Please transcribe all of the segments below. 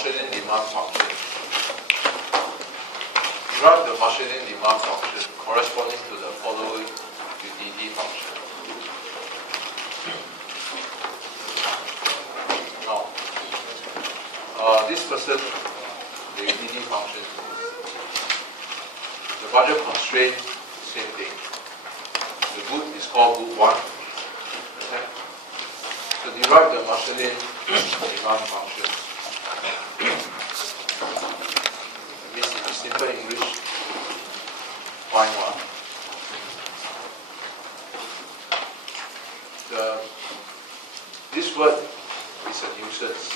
Marshallian demand function. Derive the Marshallian demand function corresponding to the following utility function. Now, this person, the utility function, the budget constraint, same thing. The good is called good 1. Okay? So derive the Marshallian demand function. That means in simple English, find 1. This word is a nuisance.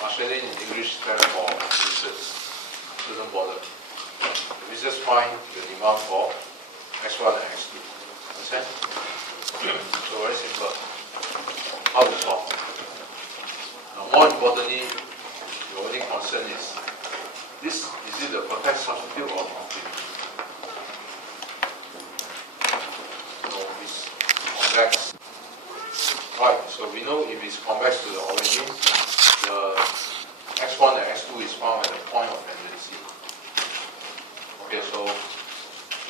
Marshallian in English stands for nuisance. So don't bother. We just find the demand for x1 and x2. Understand? So very simple. How to solve? Now, more importantly, the only concern is it the perfect substitute or optimum? No, it's convex. Right, so we know if it's convex to the origin, the x1 and x2 is found at the point of tangency. Okay, so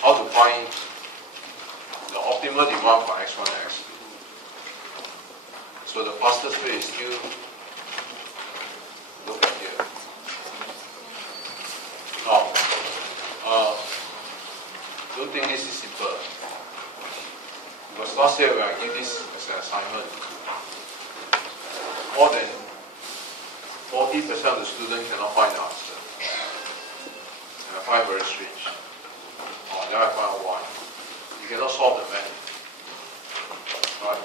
how to find the optimal demand for x1 and x2? So the fastest way is still look at here. Now, don't think this is simple. Because last year when I give this as an assignment, more than 40% of the students cannot find the answer. And I find it very strange. Then I find out why. You cannot solve the math. Right.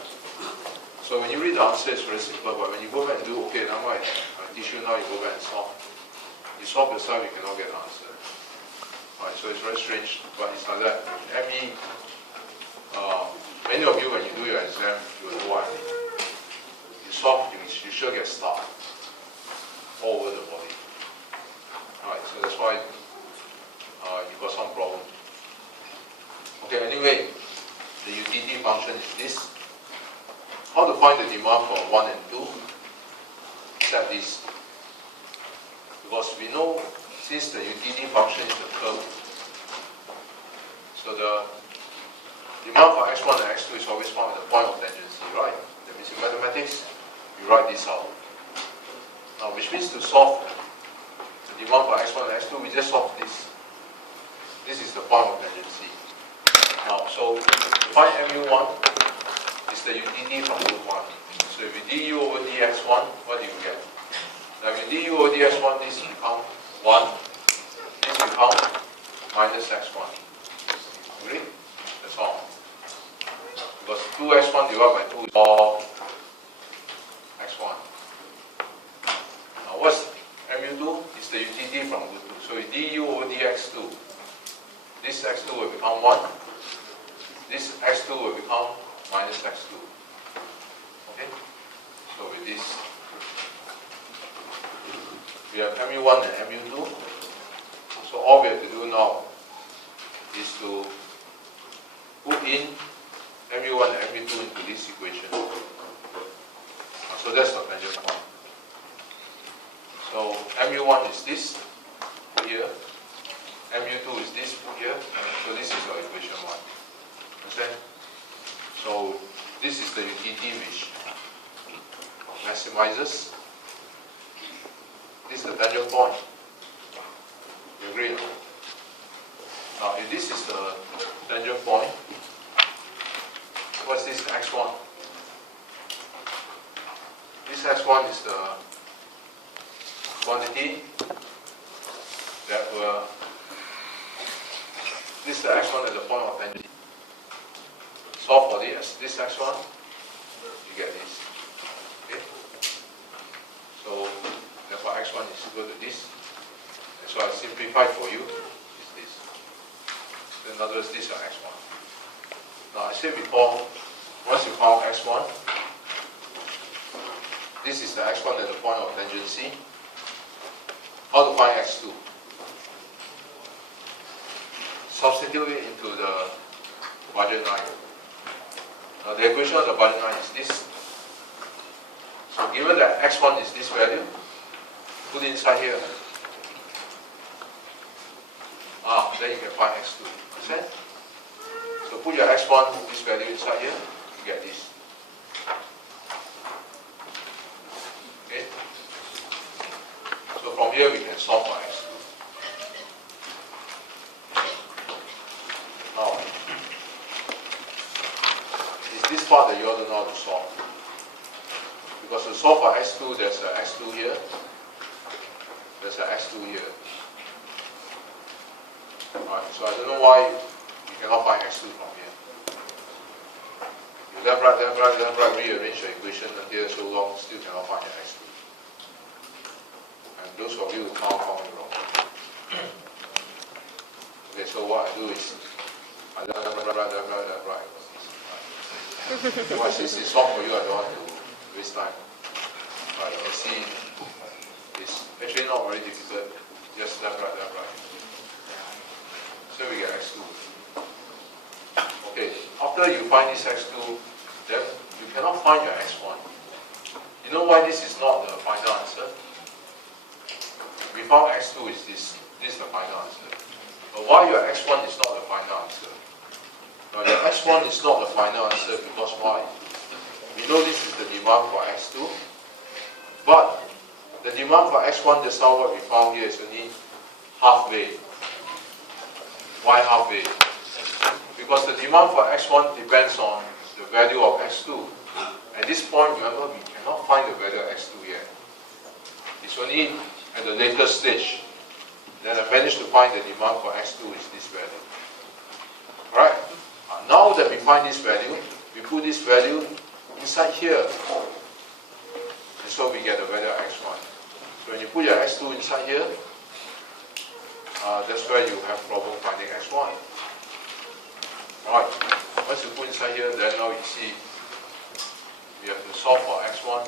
So when you read the answer, it's very simple, but when you go back and do, okay, now I teach you now, you go back and solve. You solve yourself, you cannot get the answer. Right, so it's very strange, but it's like that. Many of you, when you do your exam, you will know what I mean. You solve, you sure get stuck all over the body. Alright, so that's why you got some problem. Okay, anyway, the utility function is this. How to find the demand for 1 and 2? Except this. Because we know, since the utility function is the curve, so the demand for x1 and x2 is always found at the point of tangency, right? That means in mathematics, you write this out. Now, which means to solve the demand for x1 and x2, we just solve this. This is the point of tangency. Now, so to find mu1 is the utility from group 1. So if you du over dx1, what do you get? Now, if you du over dx1, this becomes 1. This becomes minus x1. Agree? That's all. Because 2x1 divided by 2 is all x1. Now, what's mu2? Is the utility from group 2. So if du over dx2, this x2 will become 1. This x2 will become minus x2. Okay? So with this, we have mu1 and mu2. So all we have to do now is to put in mu1 and mu2 into this equation. So that's the tangent point. So mu1 is this here. mu2 is this here. So this is our equation 1. Understand? So this is the utility which maximizes. This is the tangent point. You agree? No? Now, if this is the tangent point, what's this x1? This x1 is the quantity that will. This is the x1 at the point of tangent. Solve for this x1, you get this. Okay? So therefore x1 is equal to this. And so I simplified for you is this. So in other words, this is x1. Now I said before, once you found x1, this is the x1 at the point of tangency. How to find x2? Substitute it into the budget line. Now the equation of the budget line is this. So given that x1 is this value, put it inside here. Then you can find x2. Understand? So put your x1, this value inside here, you get this. Okay? So from here we can solve for x2. Now, it's this part that you ought to know how to solve. Because to solve for x2, there's an x2 here. There's an x2 here. Alright, so I don't know why you cannot find x2 from here. You left, right, rearrange the equation until so long, still cannot find your x2. And those of you who found it wrong. Okay, so what I do is, I left, right. Well, since it's solved for you, I don't want to waste time. Right, you can see it's actually not very difficult. Just left, right. So we get x2. Okay, after you find this x2, then you cannot find your x1. You know why this is not the final answer? We found x2 is this. This is the final answer. But why your x1 is not the final answer? Now your x1 is not the final answer because why? We know this is the demand for x2, but the demand for x1, just now what we found here is only halfway. Why halfway? Because the demand for x1 depends on the value of x2. At this point, remember, we cannot find the value of x2 yet. It's only at the later stage that I managed to find the demand for x2 is this value. Alright? Now that we find this value, we put this value inside here. And so we get the value of x1. So when you put your x2 inside here, that's where you have problem finding x1. Alright, once you put inside here, then now you see we have to solve for x1,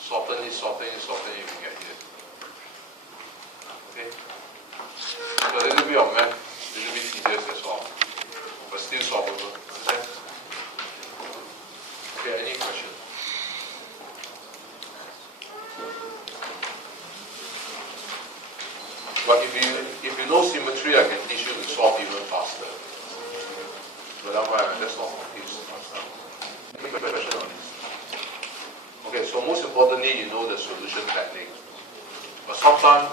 soften it, we get here. Okay? So a little bit of math, a little bit tedious, that's all. But still solvable. Okay? Okay, any question? But if you know symmetry, I can teach you to solve even faster. But that's not confused. Any question on this? Okay, so most importantly, you know the solution technique. But sometimes